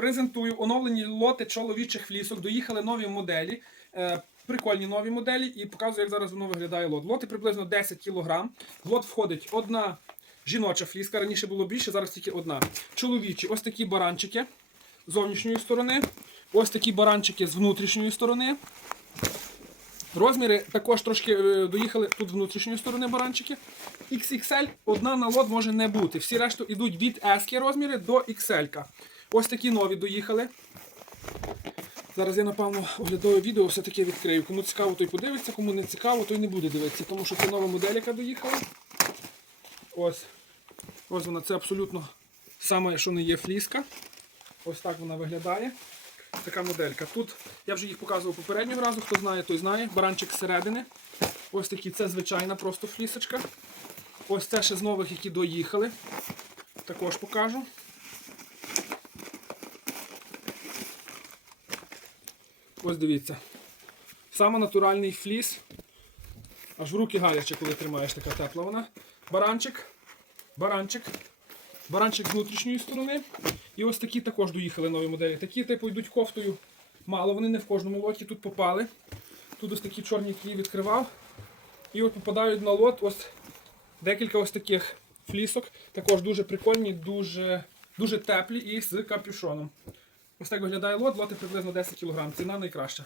презентую оновлені лоти чоловічих флісок. Доїхали нові моделі. е, Прикольні нові моделі і показую, як зараз воно виглядає лот. Лоти приблизно 10 кг. В лот входить одна жіноча фліска. Раніше було більше, зараз тільки одна. Чоловічі, ось такі баранчики з зовнішньої сторони. Ось такі баранчики з внутрішньої сторони. Розміри також трошки е, доїхали тут з внутрішньої сторони баранчики. XXL одна на лот може не бути. Всі решту йдуть від S розміри до XL. Ось такі нові доїхали. Зараз я, напевно, оглядове відео все-таки відкрию. Кому цікаво, той подивиться, кому не цікаво, той не буде дивитися, тому що це нова модель, яка доїхала. Ось. Ось вона, це абсолютно саме, що не є фліска. Ось так вона виглядає. Така моделька. Тут я вже їх показував попереднього разу, хто знає, той знає. Баранчик зсередини. Ось такі, це звичайна просто флісочка. Ось це ще з нових, які доїхали. Також покажу. Ось дивіться. Саме натуральний фліс. Аж в руки гаряче, коли тримаєш така тепла вона. Баранчик. Баранчик. Баранчик з внутрішньої сторони. І ось такі також доїхали нові моделі. Такі, типу, йдуть кофтою. Мало, вони не в кожному лоті тут попали. Тут ось такі чорні, які відкривав. І от попадають на лот ось декілька ось таких флісок. Також дуже прикольні, дуже, дуже теплі і з капюшоном. Ось так виглядає лот, лоти приблизно 10 кг. Ціна найкраща.